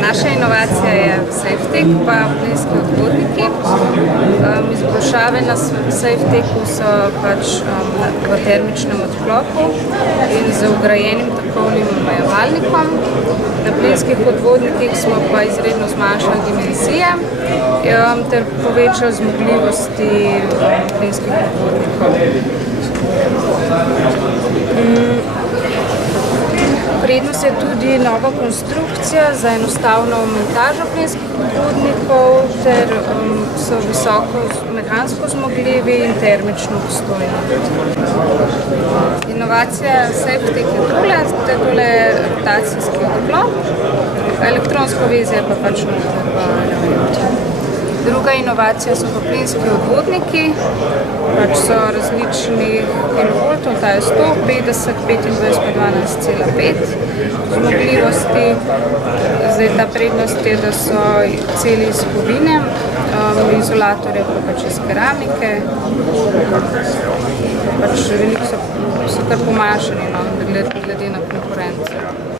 Naša inovacija je SafeTech pa plinski odvodniki. Izboljšave na SafeTechu so v termičnem odklopu in z vgrajenim tokovnim omejevalnikom. Na plinskih odvodnikih smo pa izredno zmanjšali dimenzije ter povečali zmogljivosti plinskih odvodnikov. Prednost je tudi nova konstrukcija za enostavno montažo plinskih odvodnikov ter so visoko mehansko zmogljivi in termično obstojni. Inovacija SafeTech je tole rotacijski odklop, elektronsko vezje pa noter v elementu. Druga inovacija so pa plinski odvodniki, so različnih kilovoltov, ta je 150, 25 pa 12,5 zmogljivosti. Zdaj ta prednost je, da so celi iz kovine, izolatorje pa iz keramike. Veliko so kar pomašani glede na konkurenco.